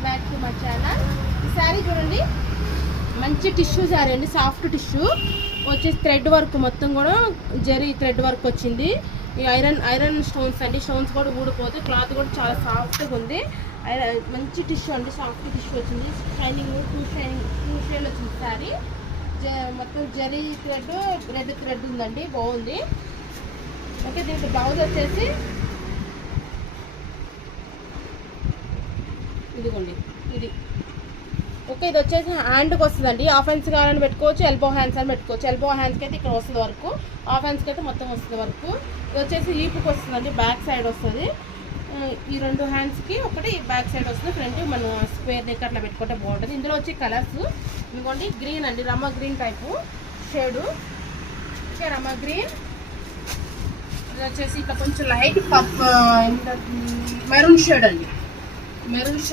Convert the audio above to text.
Welcome back to my channel. ఈ శారీ చూడండి, మంచి టిష్యూ శారీ అండి, సాఫ్ట్ టిష్యూ వచ్చేసి థ్రెడ్ వర్క్ మొత్తం కూడా జరీ థ్రెడ్ వర్క్ వచ్చింది. ఈ ఐరన్ స్టోన్స్ అండి, స్టోన్స్ కూడా ఊడిపోతే క్లాత్ కూడా చాలా సాఫ్ట్గా ఉంది. మంచి టిష్యూ అండి, సాఫ్ట్ టిష్యూ వచ్చింది. షైనింగ్ టూ షేడ్ వచ్చింది శారీ. మొత్తం జరీ థ్రెడ్ రెడ్ థ్రెడ్ ఉందండి, బాగుంది. ఓకే, దీనికి బ్లౌజ్ వచ్చేసి ఇదిగోండి ఇది. ఓకే, ఇది వచ్చేసి హ్యాండ్కి వస్తుందండి. హాఫ్ హ్యాండ్స్ కావాలని పెట్టుకోవచ్చు, ఎల్బో హ్యాండ్స్ అని పెట్టుకోవచ్చు. ఎల్బో హ్యాండ్స్కి అయితే ఇక్కడ వస్తుంది వర్క్, హాఫ్ హ్యాండ్స్కి అయితే మొత్తం వస్తుంది వర్క్. ఇది వచ్చేసి ఈపుకి వస్తుందండి, బ్యాక్ సైడ్ వస్తుంది. ఈ రెండు హ్యాండ్స్కి ఒకటి బ్యాక్ సైడ్ వస్తుంది. ఫ్రంట్ మనం స్క్వేర్ నెక్ అట్లా పెట్టుకుంటే బాగుంటుంది. ఇందులో వచ్చి కలర్స్ ఇదిగోండి, గ్రీన్ అండి, రమ్మ గ్రీన్ టైపు షేడు. ఓకే, రమ్మ గ్రీన్. ఇది వచ్చేసి ఇట్లా కొంచెం లైట్ మెరూన్ షేడ్ అండి, మెరూన్ షేడ్.